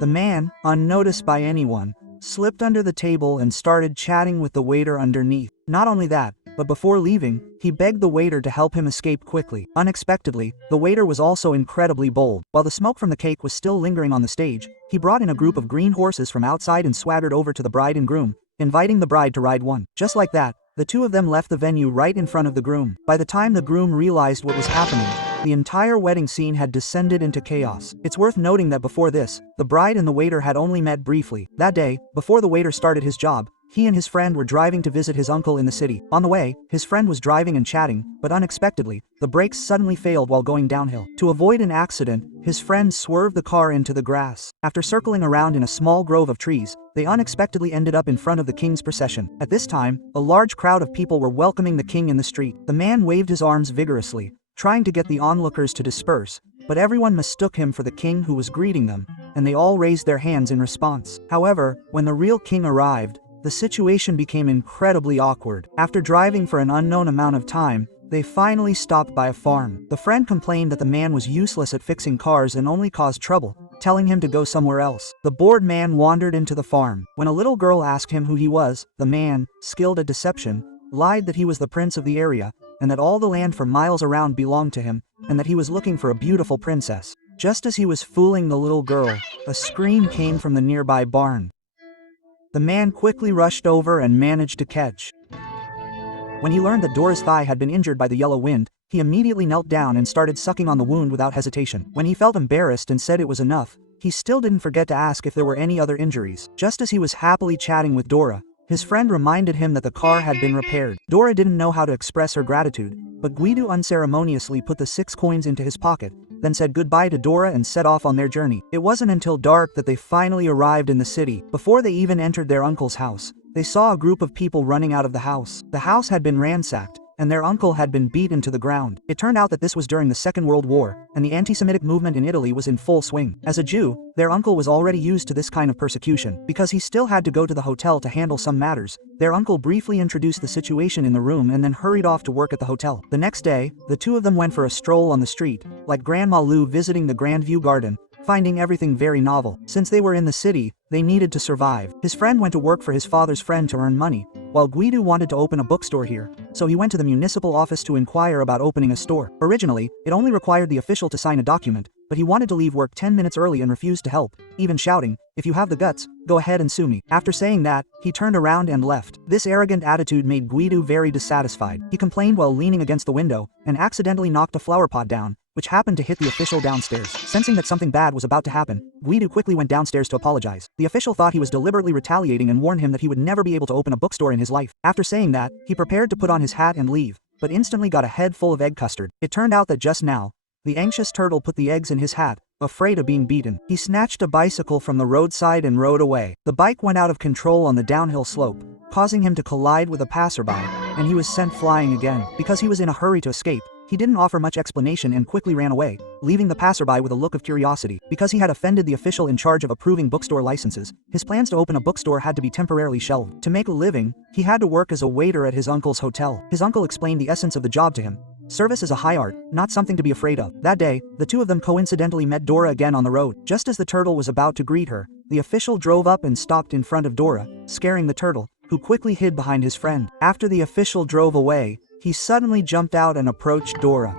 The man, unnoticed by anyone, slipped under the table and started chatting with the waiter underneath. Not only that, but before leaving, he begged the waiter to help him escape quickly. Unexpectedly, the waiter was also incredibly bold. While the smoke from the cake was still lingering on the stage, he brought in a group of green horses from outside and swaggered over to the bride and groom, inviting the bride to ride one. Just like that, the two of them left the venue right in front of the groom. By the time the groom realized what was happening, the entire wedding scene had descended into chaos. It's worth noting that before this, the bride and the waiter had only met briefly. That day, before the waiter started his job, he and his friend were driving to visit his uncle in the city. On the way, his friend was driving and chatting, but unexpectedly, the brakes suddenly failed while going downhill. To avoid an accident, his friend swerved the car into the grass. After circling around in a small grove of trees, they unexpectedly ended up in front of the king's procession. At this time, a large crowd of people were welcoming the king in the street. The man waved his arms vigorously, trying to get the onlookers to disperse, but everyone mistook him for the king who was greeting them, and they all raised their hands in response. However, when the real king arrived, the situation became incredibly awkward. After driving for an unknown amount of time, they finally stopped by a farm. The friend complained that the man was useless at fixing cars and only caused trouble, telling him to go somewhere else. The bored man wandered into the farm. When a little girl asked him who he was, the man, skilled at deception, lied that he was the prince of the area, and that all the land for miles around belonged to him, and that he was looking for a beautiful princess. Just as he was fooling the little girl, a scream came from the nearby barn. The man quickly rushed over and managed to catch. When he learned that Dora's thigh had been injured by the yellow wind, he immediately knelt down and started sucking on the wound without hesitation. When he felt embarrassed and said it was enough, he still didn't forget to ask if there were any other injuries. Just as he was happily chatting with Dora, his friend reminded him that the car had been repaired. Dora didn't know how to express her gratitude, but Guido unceremoniously put the 6 coins into his pocket, then said goodbye to Dora and set off on their journey. It wasn't until dark that they finally arrived in the city. Before they even entered their uncle's house, they saw a group of people running out of the house. The house had been ransacked, and their uncle had been beaten to the ground. It turned out that this was during the Second World War, and the anti-Semitic movement in Italy was in full swing. As a Jew, their uncle was already used to this kind of persecution. Because he still had to go to the hotel to handle some matters, their uncle briefly introduced the situation in the room and then hurried off to work at the hotel. The next day, the two of them went for a stroll on the street, like Grandma Lou visiting the Grandview Garden, finding everything very novel. Since they were in the city, they needed to survive. His friend went to work for his father's friend to earn money, while Guido wanted to open a bookstore here, so he went to the municipal office to inquire about opening a store. Originally, it only required the official to sign a document, but he wanted to leave work 10 minutes early and refused to help, even shouting, "If you have the guts, go ahead and sue me." After saying that, he turned around and left. This arrogant attitude made Guido very dissatisfied. He complained while leaning against the window, and accidentally knocked a flower pot down, which happened to hit the official downstairs. Sensing that something bad was about to happen, Guido quickly went downstairs to apologize. The official thought he was deliberately retaliating and warned him that he would never be able to open a bookstore in his life. After saying that, he prepared to put on his hat and leave, but instantly got a head full of egg custard. It turned out that just now, the anxious turtle put the eggs in his hat, afraid of being beaten. He snatched a bicycle from the roadside and rode away. The bike went out of control on the downhill slope, causing him to collide with a passerby, and he was sent flying again. Because he was in a hurry to escape, he didn't offer much explanation and quickly ran away, leaving the passerby with a look of curiosity. Because he had offended the official in charge of approving bookstore licenses, his plans to open a bookstore had to be temporarily shelved. To make a living, he had to work as a waiter at his uncle's hotel. His uncle explained the essence of the job to him. Service is a high art, not something to be afraid of. That day, the two of them coincidentally met Dora again on the road. Just as the turtle was about to greet her, the official drove up and stopped in front of Dora, scaring the turtle, who quickly hid behind his friend. After the official drove away, he suddenly jumped out and approached Dora.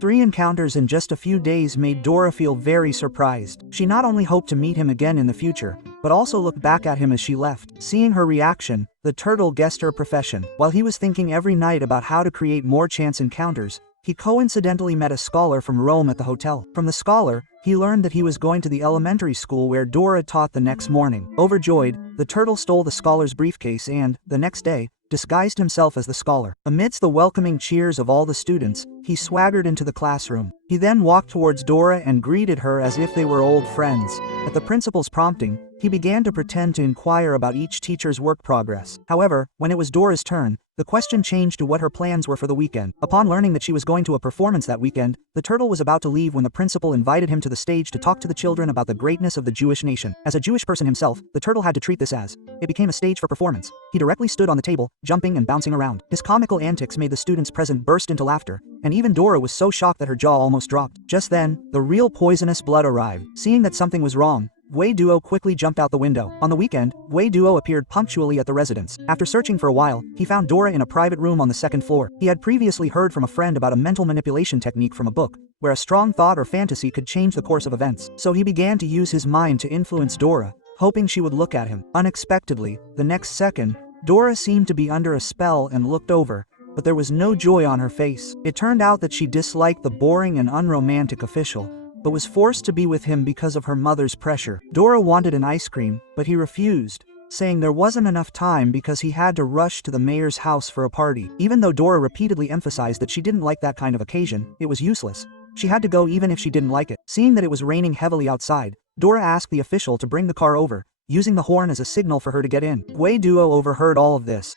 3 encounters in just a few days made Dora feel very surprised. She not only hoped to meet him again in the future, but also looked back at him as she left. Seeing her reaction, the turtle guessed her profession. While he was thinking every night about how to create more chance encounters, he coincidentally met a scholar from Rome at the hotel. From the scholar, he learned that he was going to the elementary school where Dora taught the next morning. Overjoyed, the turtle stole the scholar's briefcase and, the next day, disguised himself as the scholar. Amidst the welcoming cheers of all the students, he swaggered into the classroom. He then walked towards Dora and greeted her as if they were old friends. At the principal's prompting, he began to pretend to inquire about each teacher's work progress. However, when it was Dora's turn, the question changed to what her plans were for the weekend. Upon learning that she was going to a performance that weekend, the turtle was about to leave when the principal invited him to the stage to talk to the children about the greatness of the Jewish nation. As a Jewish person himself, the turtle had to treat this as it became a stage for performance. He directly stood on the table, jumping and bouncing around. His comical antics made the students present burst into laughter, and even Dora was so shocked that her jaw almost dropped. Just then, the real poisonous blood arrived. Seeing that something was wrong, Duo quickly jumped out the window. On the weekend, Duo appeared punctually at the residence. After searching for a while, he found Dora in a private room on the second floor. He had previously heard from a friend about a mental manipulation technique from a book, where a strong thought or fantasy could change the course of events. So he began to use his mind to influence Dora, hoping she would look at him. Unexpectedly, the next second, Dora seemed to be under a spell and looked over, but there was no joy on her face. It turned out that she disliked the boring and unromantic official, but was forced to be with him because of her mother's pressure. Dora wanted an ice cream, but he refused, saying there wasn't enough time because he had to rush to the mayor's house for a party. Even though Dora repeatedly emphasized that she didn't like that kind of occasion, it was useless. She had to go even if she didn't like it. Seeing that it was raining heavily outside, Dora asked the official to bring the car over, using the horn as a signal for her to get in. Duo overheard all of this.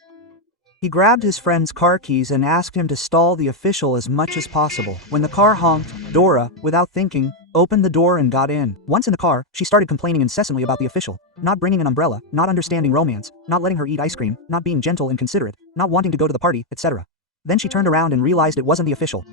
He grabbed his friend's car keys and asked him to stall the official as much as possible. When the car honked, Dora, without thinking, opened the door and got in. Once in the car, she started complaining incessantly about the official, not bringing an umbrella, not understanding romance, not letting her eat ice cream, not being gentle and considerate, not wanting to go to the party, etc. Then she turned around and realized it wasn't the official.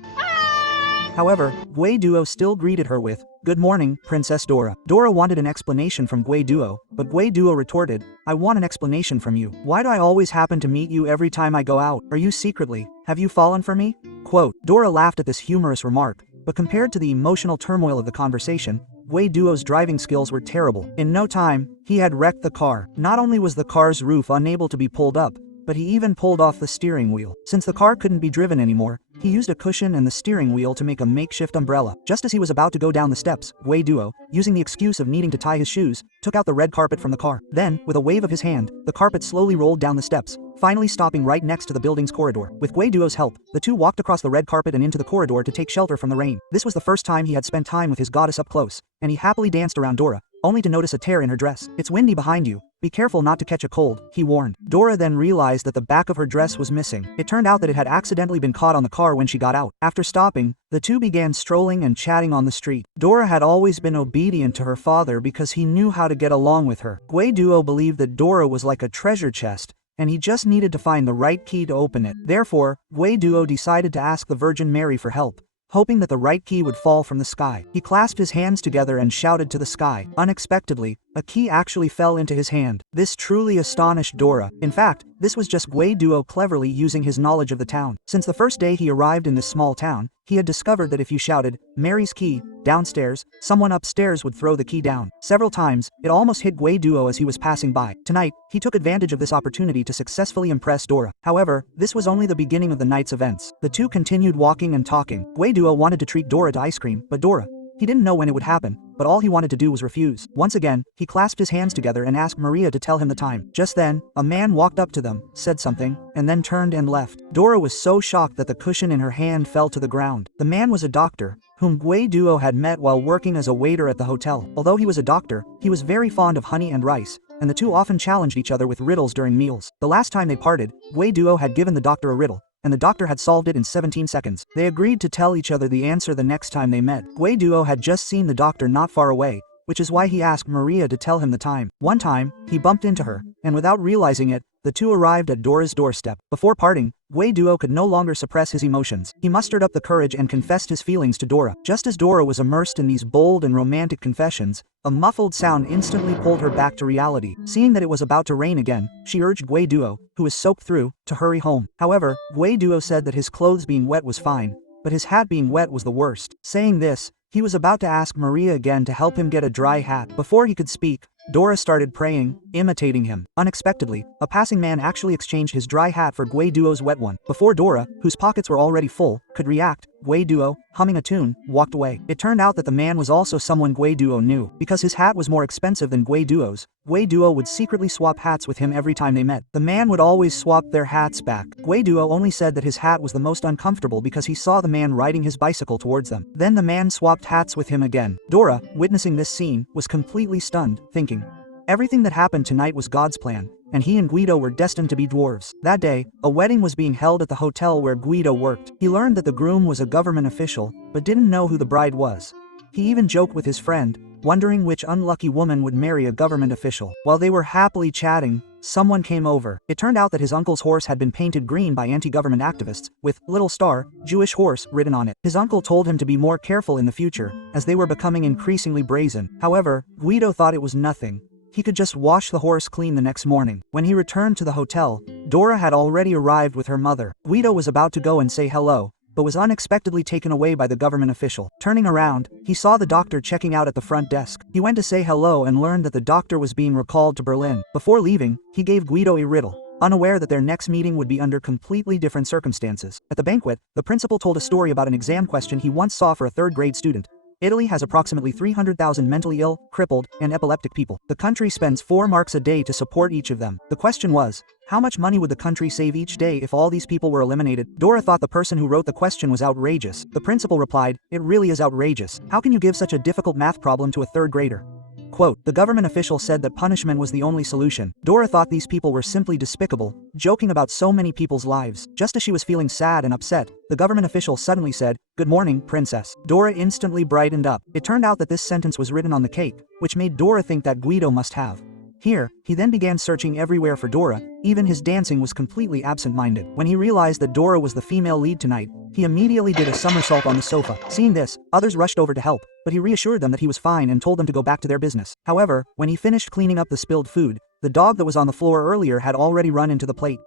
However, Duo still greeted her with, "Good morning, Princess Dora." Dora wanted an explanation from Duo, but Duo retorted, "I want an explanation from you. Why do I always happen to meet you every time I go out? Are you secretly? Have you fallen for me?" Quote. Dora laughed at this humorous remark, but compared to the emotional turmoil of the conversation, Duo's driving skills were terrible. In no time, he had wrecked the car. Not only was the car's roof unable to be pulled up, but he even pulled off the steering wheel. Since the car couldn't be driven anymore, he used a cushion and the steering wheel to make a makeshift umbrella. Just as he was about to go down the steps, Duo, using the excuse of needing to tie his shoes, took out the red carpet from the car. Then, with a wave of his hand, the carpet slowly rolled down the steps, finally stopping right next to the building's corridor. With Duo's help, the two walked across the red carpet and into the corridor to take shelter from the rain. This was the first time he had spent time with his goddess up close, and he happily danced around Dora, only to notice a tear in her dress. "It's windy behind you. Be careful not to catch a cold," he warned. Dora then realized that the back of her dress was missing. It turned out that it had accidentally been caught on the car when she got out. After stopping, the two began strolling and chatting on the street. Dora had always been obedient to her father because he knew how to get along with her. Duo believed that Dora was like a treasure chest, and he just needed to find the right key to open it. Therefore, Duo decided to ask the Virgin Mary for help, hoping that the right key would fall from the sky. He clasped his hands together and shouted to the sky. Unexpectedly, a key actually fell into his hand. This truly astonished Dora. In fact, this was just Duo cleverly using his knowledge of the town. Since the first day he arrived in this small town, he had discovered that if you shouted, "Mary's key," downstairs, someone upstairs would throw the key down. Several times, it almost hit Duo as he was passing by. Tonight, he took advantage of this opportunity to successfully impress Dora. However, this was only the beginning of the night's events. The two continued walking and talking. Duo wanted to treat Dora to ice cream, but Dora, he didn't know when it would happen, but all he wanted to do was refuse. Once again, he clasped his hands together and asked Maria to tell him the time. Just then, a man walked up to them, said something, and then turned and left. Dora was so shocked that the cushion in her hand fell to the ground. The man was a doctor, whom Duo had met while working as a waiter at the hotel. Although he was a doctor, he was very fond of honey and rice, and the two often challenged each other with riddles during meals. The last time they parted, Duo had given the doctor a riddle, and the doctor had solved it in 17 seconds. They agreed to tell each other the answer the next time they met. Duo had just seen the doctor not far away, which is why he asked Maria to tell him the time. One time, he bumped into her, and without realizing it, the two arrived at Dora's doorstep. Before parting, Duo could no longer suppress his emotions. He mustered up the courage and confessed his feelings to Dora. Just as Dora was immersed in these bold and romantic confessions, a muffled sound instantly pulled her back to reality. Seeing that it was about to rain again, she urged Duo, who was soaked through, to hurry home. However, Duo said that his clothes being wet was fine, but his hat being wet was the worst. Saying this, he was about to ask Maria again to help him get a dry hat. Before he could speak, Dora started praying, imitating him. Unexpectedly, a passing man actually exchanged his dry hat for Duo's wet one. Before Dora, whose pockets were already full, could react, Duo, humming a tune, walked away. It turned out that the man was also someone Duo knew. Because his hat was more expensive than Duo's, Duo would secretly swap hats with him every time they met. The man would always swap their hats back. Duo only said that his hat was the most uncomfortable because he saw the man riding his bicycle towards them. Then the man swapped hats with him again. Dora, witnessing this scene, was completely stunned, thinking, everything that happened tonight was God's plan, and he and Guido were destined to be dwarves. That day, a wedding was being held at the hotel where Guido worked. He learned that the groom was a government official, but didn't know who the bride was. He even joked with his friend, wondering which unlucky woman would marry a government official. While they were happily chatting, someone came over. It turned out that his uncle's horse had been painted green by anti-government activists, with "Little Star, Jewish Horse" written on it. His uncle told him to be more careful in the future, as they were becoming increasingly brazen. However, Guido thought it was nothing. He could just wash the horse clean the next morning. When he returned to the hotel, Dora had already arrived with her mother. Guido was about to go and say hello, but was unexpectedly taken away by the government official. Turning around, he saw the doctor checking out at the front desk. He went to say hello and learned that the doctor was being recalled to Berlin. Before leaving, he gave Guido a riddle, unaware that their next meeting would be under completely different circumstances. At the banquet, the principal told a story about an exam question he once saw for a third-grade student. Italy has approximately 300,000 mentally ill, crippled, and epileptic people. The country spends 4 marks a day to support each of them. The question was, how much money would the country save each day if all these people were eliminated? Dora thought the person who wrote the question was outrageous. The principal replied, "It really is outrageous. How can you give such a difficult math problem to a third grader?" Quote, the government official said that punishment was the only solution. Dora thought these people were simply despicable, joking about so many people's lives. Just as she was feeling sad and upset, the government official suddenly said, "Good morning, princess." Dora instantly brightened up. It turned out that this sentence was written on the cake, which made Dora think that Guido must have. Here, he then began searching everywhere for Dora. Even his dancing was completely absent-minded. When he realized that Dora was the female lead tonight, he immediately did a somersault on the sofa. Seeing this, others rushed over to help, but he reassured them that he was fine and told them to go back to their business. However, when he finished cleaning up the spilled food, the dog that was on the floor earlier had already run into the plate.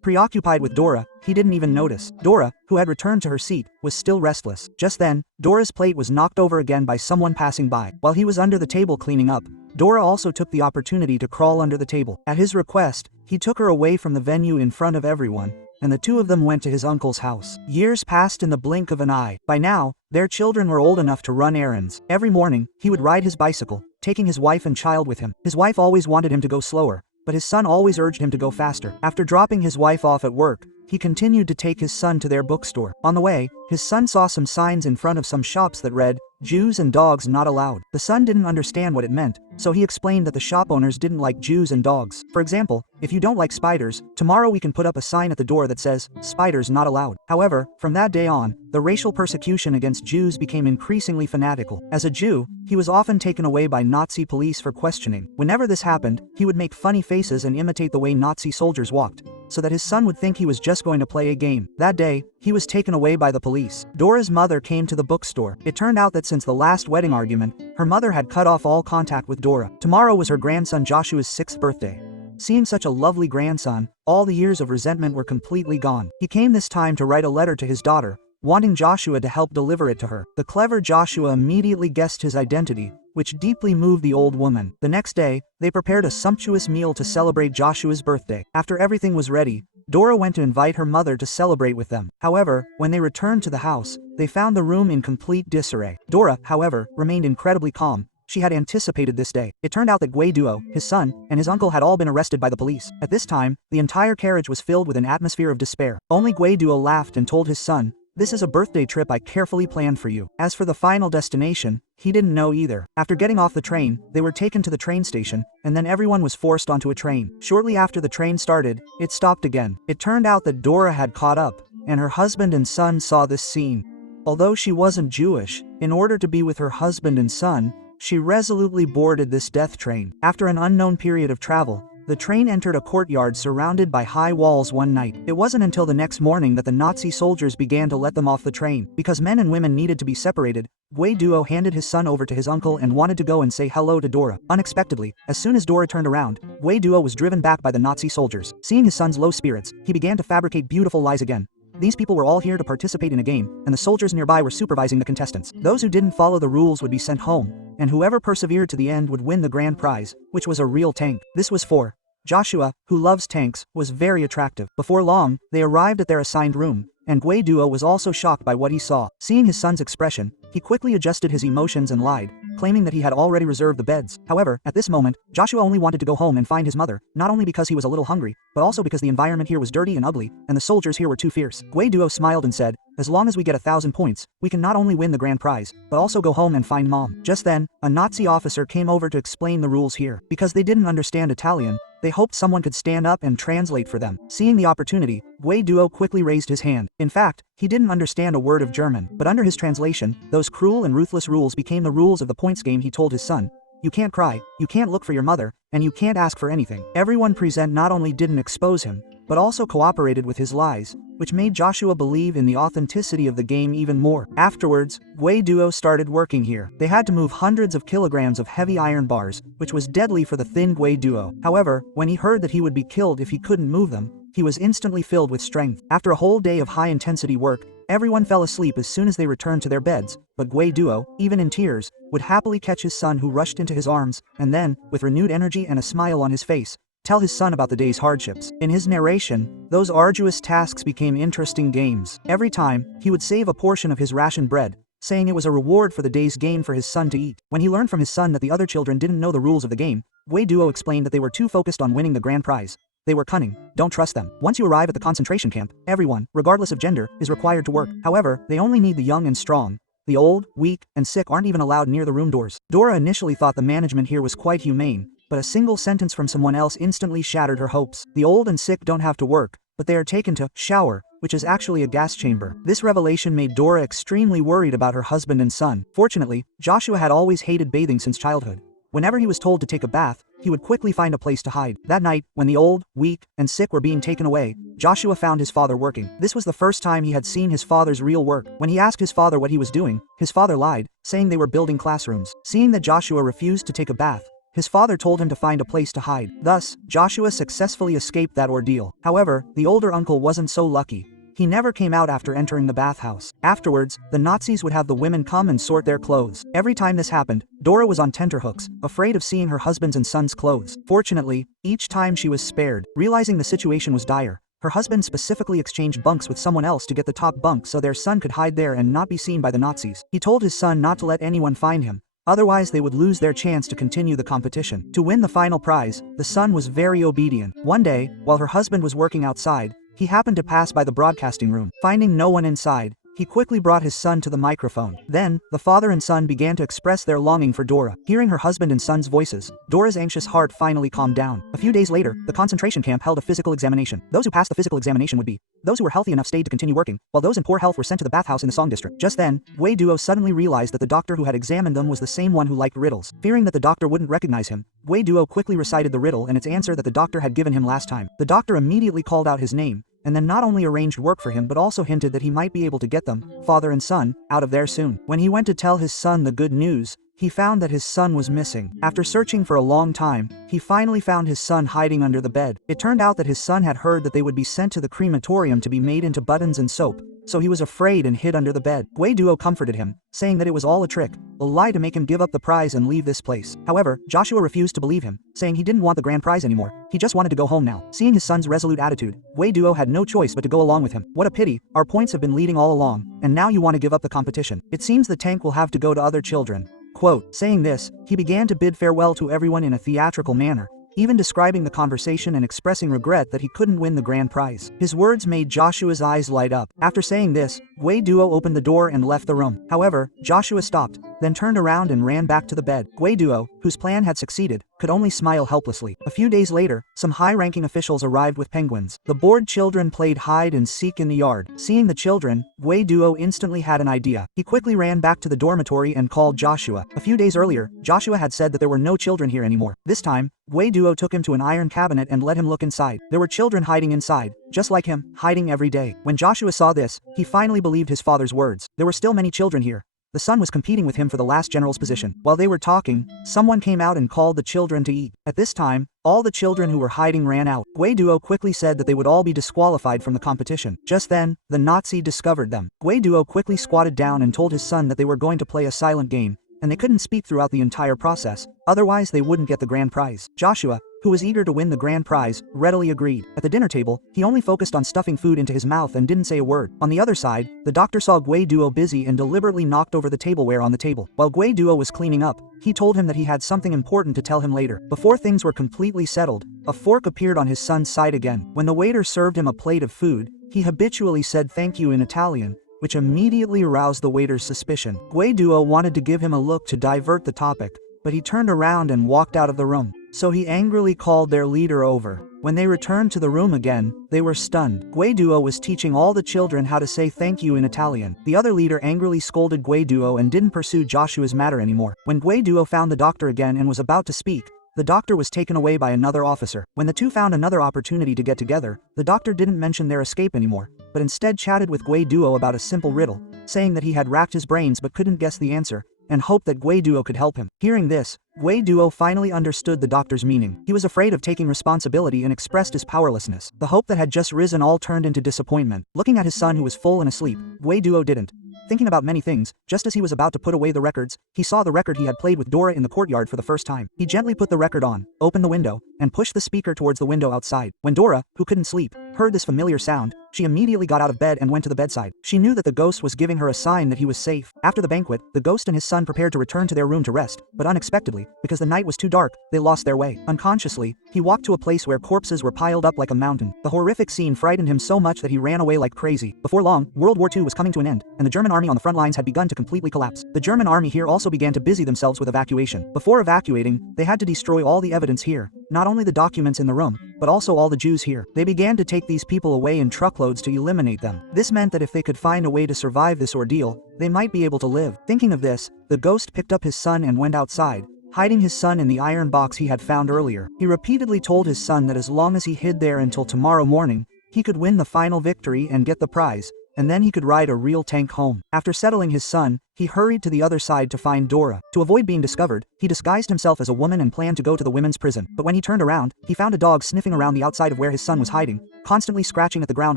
Preoccupied with Dora, he didn't even notice. Dora, who had returned to her seat, was still restless. Just then, Dora's plate was knocked over again by someone passing by. While he was under the table cleaning up, Dora also took the opportunity to crawl under the table. At his request, he took her away from the venue in front of everyone, and the two of them went to his uncle's house. Years passed in the blink of an eye. By now, their children were old enough to run errands. Every morning, he would ride his bicycle, taking his wife and child with him. His wife always wanted him to go slower, but his son always urged him to go faster. After dropping his wife off at work, he continued to take his son to their bookstore. On the way, his son saw some signs in front of some shops that read, "Jews and dogs not allowed." The son didn't understand what it meant, so he explained that the shop owners didn't like Jews and dogs. For example, if you don't like spiders, tomorrow we can put up a sign at the door that says, "Spiders not allowed." However, from that day on, the racial persecution against Jews became increasingly fanatical. As a Jew, he was often taken away by Nazi police for questioning. Whenever this happened, he would make funny faces and imitate the way Nazi soldiers walked, so that his son would think he was just going to play a game. That day, he was taken away by the police. Dora's mother came to the bookstore. It turned out that since the last wedding argument, her mother had cut off all contact with Dora. Tomorrow was her grandson Joshua's 6th birthday. Seeing such a lovely grandson, all the years of resentment were completely gone. He came this time to write a letter to his daughter, wanting Joshua to help deliver it to her. The clever Joshua immediately guessed his identity, which deeply moved the old woman. The next day, they prepared a sumptuous meal to celebrate Joshua's birthday. After everything was ready, Dora went to invite her mother to celebrate with them. However, when they returned to the house, they found the room in complete disarray. Dora, however, remained incredibly calm. She had anticipated this day. It turned out that Guido, his son, and his uncle had all been arrested by the police. At this time, the entire carriage was filled with an atmosphere of despair. Only Guido laughed and told his son, "This is a birthday trip I carefully planned for you." As for the final destination, he didn't know either. After getting off the train, they were taken to the train station, and then everyone was forced onto a train. Shortly after the train started, it stopped again. It turned out that Dora had caught up, and her husband and son saw this scene. Although she wasn't Jewish, in order to be with her husband and son, she resolutely boarded this death train. After an unknown period of travel, the train entered a courtyard surrounded by high walls one night. It wasn't until the next morning that the Nazi soldiers began to let them off the train. Because men and women needed to be separated, Guido handed his son over to his uncle and wanted to go and say hello to Dora. Unexpectedly, as soon as Dora turned around, Guido was driven back by the Nazi soldiers. Seeing his son's low spirits, he began to fabricate beautiful lies again. These people were all here to participate in a game, and the soldiers nearby were supervising the contestants. Those who didn't follow the rules would be sent home, and whoever persevered to the end would win the grand prize, which was a real tank. This was for Joshua, who loves tanks, was very attractive. Before long, they arrived at their assigned room, and Guido was also shocked by what he saw. Seeing his son's expression, he quickly adjusted his emotions and lied, claiming that he had already reserved the beds. However, at this moment, Joshua only wanted to go home and find his mother, not only because he was a little hungry, but also because the environment here was dirty and ugly, and the soldiers here were too fierce. Guido smiled and said, "As long as we get 1,000 points, we can not only win the grand prize, but also go home and find Mom." Just then, a Nazi officer came over to explain the rules here. Because they didn't understand Italian, they hoped someone could stand up and translate for them. Seeing the opportunity, Guido quickly raised his hand. In fact, he didn't understand a word of German, but under his translation, those cruel and ruthless rules became the rules of the points game. He told his son, you can't cry, you can't look for your mother, and you can't ask for anything. Everyone present not only didn't expose him, but also cooperated with his lies, which made Joshua believe in the authenticity of the game even more. Afterwards, Gui Duo started working here. They had to move hundreds of kilograms of heavy iron bars, which was deadly for the thin Gui Duo. However, when he heard that he would be killed if he couldn't move them, he was instantly filled with strength. After a whole day of high-intensity work, everyone fell asleep as soon as they returned to their beds, but Gui Duo, even in tears, would happily catch his son who rushed into his arms, and then, with renewed energy and a smile on his face, tell his son about the day's hardships. In his narration, those arduous tasks became interesting games. Every time, he would save a portion of his ration bread, saying it was a reward for the day's game for his son to eat. When he learned from his son that the other children didn't know the rules of the game, Gui Duo explained that they were too focused on winning the grand prize. They were cunning, don't trust them. Once you arrive at the concentration camp, everyone, regardless of gender, is required to work. However, they only need the young and strong. The old, weak, and sick aren't even allowed near the room doors. Dora initially thought the management here was quite humane, but a single sentence from someone else instantly shattered her hopes. The old and sick don't have to work, but they are taken to shower, which is actually a gas chamber. This revelation made Dora extremely worried about her husband and son. Fortunately, Joshua had always hated bathing since childhood. Whenever he was told to take a bath, he would quickly find a place to hide. That night, when the old, weak, and sick were being taken away, Joshua found his father working. This was the first time he had seen his father's real work. When he asked his father what he was doing, his father lied, saying they were building classrooms. Seeing that Joshua refused to take a bath, his father told him to find a place to hide. Thus, Joshua successfully escaped that ordeal. However, the older uncle wasn't so lucky. He never came out after entering the bathhouse. Afterwards, the Nazis would have the women come and sort their clothes. Every time this happened, Dora was on tenterhooks, afraid of seeing her husband's and son's clothes. Fortunately, each time she was spared. Realizing the situation was dire, her husband specifically exchanged bunks with someone else to get the top bunk so their son could hide there and not be seen by the Nazis. He told his son not to let anyone find him, otherwise they would lose their chance to continue the competition. To win the final prize, the son was very obedient. One day, while her husband was working outside, he happened to pass by the broadcasting room. Finding no one inside, he quickly brought his son to the microphone. Then, the father and son began to express their longing for Dora. Hearing her husband and son's voices, Dora's anxious heart finally calmed down. A few days later, the concentration camp held a physical examination. Those who passed the physical examination would be those who were healthy enough stayed to continue working, while those in poor health were sent to the bathhouse in the Song district. Just then, Gui Duo suddenly realized that the doctor who had examined them was the same one who liked riddles. Fearing that the doctor wouldn't recognize him, Gui Duo quickly recited the riddle and its answer that the doctor had given him last time. The doctor immediately called out his name, and then not only arranged work for him but also hinted that he might be able to get them, father and son, out of there soon. When he went to tell his son the good news, he found that his son was missing. After searching for a long time, he finally found his son hiding under the bed. It turned out that his son had heard that they would be sent to the crematorium to be made into buttons and soap, so he was afraid and hid under the bed. Gui Duo comforted him, saying that it was all a trick, a lie to make him give up the prize and leave this place. However, Joshua refused to believe him, saying he didn't want the grand prize anymore. He just wanted to go home now. Seeing his son's resolute attitude, Gui Duo had no choice but to go along with him. What a pity, our points have been leading all along, and now you want to give up the competition. It seems the tank will have to go to other children. Quote, saying this, he began to bid farewell to everyone in a theatrical manner, even describing the conversation and expressing regret that he couldn't win the grand prize. His words made Joshua's eyes light up. After saying this, Gui Duo opened the door and left the room. However, Joshua stopped, then turned around and ran back to the bed. Gui Duo, whose plan had succeeded, could only smile helplessly. A few days later, some high-ranking officials arrived with penguins. The bored children played hide and seek in the yard. Seeing the children, Gui Duo instantly had an idea. He quickly ran back to the dormitory and called Joshua. A few days earlier, Joshua had said that there were no children here anymore. This time, Gui Duo took him to an iron cabinet and let him look inside. There were children hiding inside, just like him, hiding every day. When Joshua saw this, he finally believed his father's words. There were still many children here. The son was competing with him for the last general's position. While they were talking, someone came out and called the children to eat. At this time, all the children who were hiding ran out. Gui Duo quickly said that they would all be disqualified from the competition. Just then, the Nazi discovered them. Gui Duo quickly squatted down and told his son that they were going to play a silent game, and they couldn't speak throughout the entire process, otherwise they wouldn't get the grand prize. Joshua, who was eager to win the grand prize, readily agreed. At the dinner table, he only focused on stuffing food into his mouth and didn't say a word. On the other side, the doctor saw Gui Duo busy and deliberately knocked over the tableware on the table. While Gui Duo was cleaning up, he told him that he had something important to tell him later. Before things were completely settled, a fork appeared on his son's side again. When the waiter served him a plate of food, he habitually said thank you in Italian, which immediately aroused the waiter's suspicion. Gui Duo wanted to give him a look to divert the topic, but he turned around and walked out of the room. So he angrily called their leader over. When they returned to the room again, they were stunned. Guido was teaching all the children how to say thank you in Italian. The other leader angrily scolded Guido and didn't pursue Joshua's matter anymore. When Guido found the doctor again and was about to speak, the doctor was taken away by another officer. When the two found another opportunity to get together, the doctor didn't mention their escape anymore, but instead chatted with Guido about a simple riddle, saying that he had racked his brains but couldn't guess the answer, and hoped that Guido could help him. Hearing this, Guido finally understood the doctor's meaning. He was afraid of taking responsibility and expressed his powerlessness. The hope that had just risen all turned into disappointment. Looking at his son who was full and asleep, Guido didn't. Thinking about many things, just as he was about to put away the records, he saw the record he had played with Dora in the courtyard for the first time. He gently put the record on, opened the window, and pushed the speaker towards the window outside. When Dora, who couldn't sleep, heard this familiar sound, she immediately got out of bed and went to the bedside. She knew that the ghost was giving her a sign that he was safe. After the banquet, the ghost and his son prepared to return to their room to rest, but unexpectedly, because the night was too dark, they lost their way. Unconsciously, he walked to a place where corpses were piled up like a mountain. The horrific scene frightened him so much that he ran away like crazy. Before long, World War II was coming to an end, and the German army on the front lines had begun to completely collapse. The German army here also began to busy themselves with evacuation. Before evacuating, they had to destroy all the evidence here, not only the documents in the room, but also all the Jews here. They began to take these people away in truckloads to eliminate them. This meant that if they could find a way to survive this ordeal, they might be able to live. Thinking of this, the ghost picked up his son and went outside, hiding his son in the iron box he had found earlier. He repeatedly told his son that as long as he hid there until tomorrow morning, he could win the final victory and get the prize, and then he could ride a real tank home. After settling his son, he hurried to the other side to find Dora. To avoid being discovered, he disguised himself as a woman and planned to go to the women's prison. But when he turned around, he found a dog sniffing around the outside of where his son was hiding, constantly scratching at the ground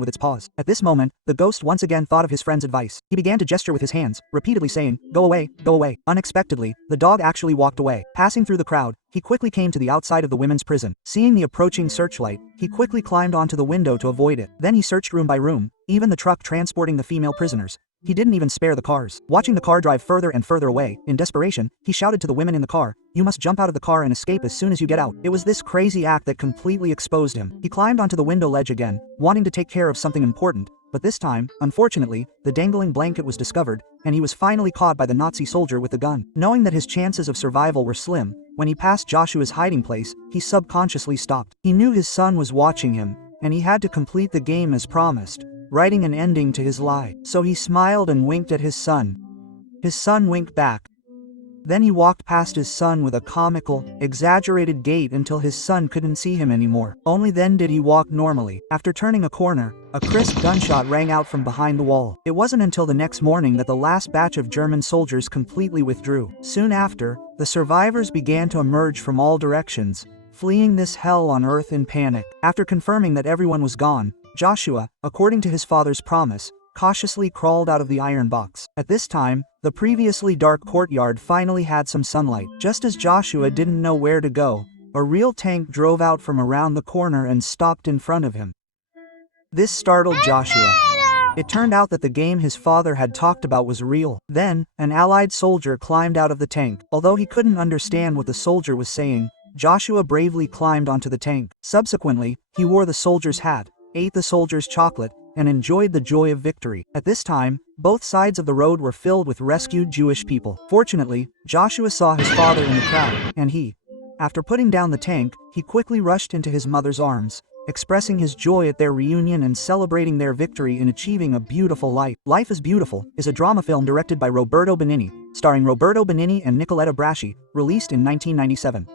with its paws. At this moment, the ghost once again thought of his friend's advice. He began to gesture with his hands, repeatedly saying, "Go away, go away." Unexpectedly, the dog actually walked away. Passing through the crowd, he quickly came to the outside of the women's prison. Seeing the approaching searchlight, he quickly climbed onto the window to avoid it. Then he searched room by room, even the truck transporting the female prisoners. He didn't even spare the cars. Watching the car drive further and further away, in desperation, he shouted to the women in the car, "You must jump out of the car and escape as soon as you get out." It was this crazy act that completely exposed him. He climbed onto the window ledge again, wanting to take care of something important, but this time, unfortunately, the dangling blanket was discovered, and he was finally caught by the Nazi soldier with the gun. Knowing that his chances of survival were slim, when he passed Joshua's hiding place, he subconsciously stopped. He knew his son was watching him, and he had to complete the game as promised, writing an ending to his lie. So he smiled and winked at his son. His son winked back. Then he walked past his son with a comical, exaggerated gait until his son couldn't see him anymore. Only then did he walk normally. After turning a corner, a crisp gunshot rang out from behind the wall. It wasn't until the next morning that the last batch of German soldiers completely withdrew. Soon after, the survivors began to emerge from all directions, fleeing this hell on earth in panic. After confirming that everyone was gone, Joshua, according to his father's promise, cautiously crawled out of the iron box. At this time, the previously dark courtyard finally had some sunlight. Just as Joshua didn't know where to go, a real tank drove out from around the corner and stopped in front of him. This startled Joshua. It turned out that the game his father had talked about was real. Then, an allied soldier climbed out of the tank. Although he couldn't understand what the soldier was saying, Joshua bravely climbed onto the tank. Subsequently, he wore the soldier's hat, ate the soldier's chocolate, and enjoyed the joy of victory. At this time, both sides of the road were filled with rescued Jewish people. Fortunately, Joshua saw his father in the crowd, and after putting down the tank, he quickly rushed into his mother's arms, expressing his joy at their reunion and celebrating their victory in achieving a beautiful life. Life is Beautiful is a drama film directed by Roberto Benigni, starring Roberto Benigni and Nicoletta Braschi, released in 1997.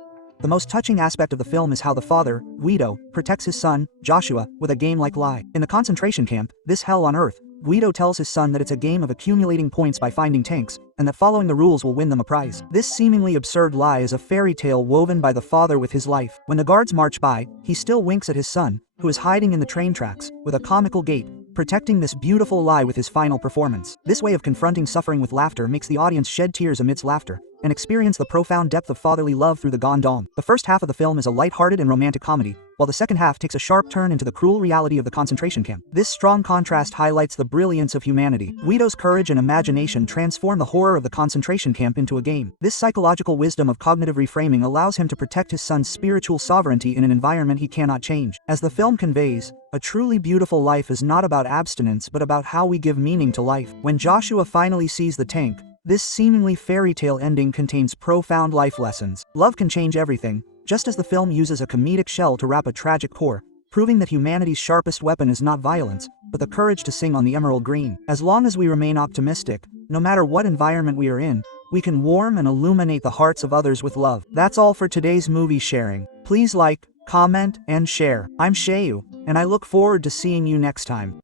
The most touching aspect of the film is how the father, Guido, protects his son, Joshua, with a game-like lie. In the concentration camp, this hell on earth, Guido tells his son that it's a game of accumulating points by finding tanks, and that following the rules will win them a prize. This seemingly absurd lie is a fairy tale woven by the father with his life. When the guards march by, he still winks at his son, who is hiding in the train tracks, with a comical gait, protecting this beautiful lie with his final performance. This way of confronting suffering with laughter makes the audience shed tears amidst laughter, and experience the profound depth of fatherly love through the gone dong. The first half of the film is a light-hearted and romantic comedy, while the second half takes a sharp turn into the cruel reality of the concentration camp. This strong contrast highlights the brilliance of humanity. Guido's courage and imagination transform the horror of the concentration camp into a game. This psychological wisdom of cognitive reframing allows him to protect his son's spiritual sovereignty in an environment he cannot change. As the film conveys, a truly beautiful life is not about abstinence but about how we give meaning to life. When Joshua finally sees the tank, this seemingly fairy tale ending contains profound life lessons. Love can change everything, just as the film uses a comedic shell to wrap a tragic core, proving that humanity's sharpest weapon is not violence, but the courage to sing on the emerald green. As long as we remain optimistic, no matter what environment we are in, we can warm and illuminate the hearts of others with love. That's all for today's movie sharing. Please like, comment, and share. I'm Shayu, and I look forward to seeing you next time.